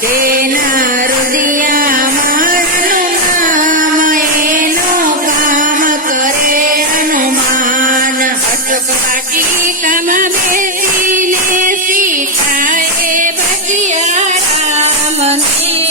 તેના હૃદયામાં હનુમામ એનું કામ કરે હનુમાન અશોક વાટિકામાં બેસીને સીતાએ ભજ્યા રામને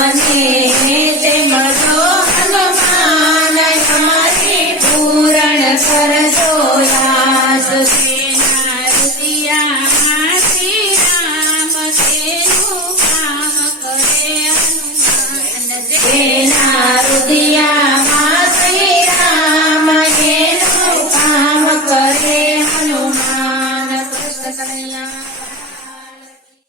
ಮನೆ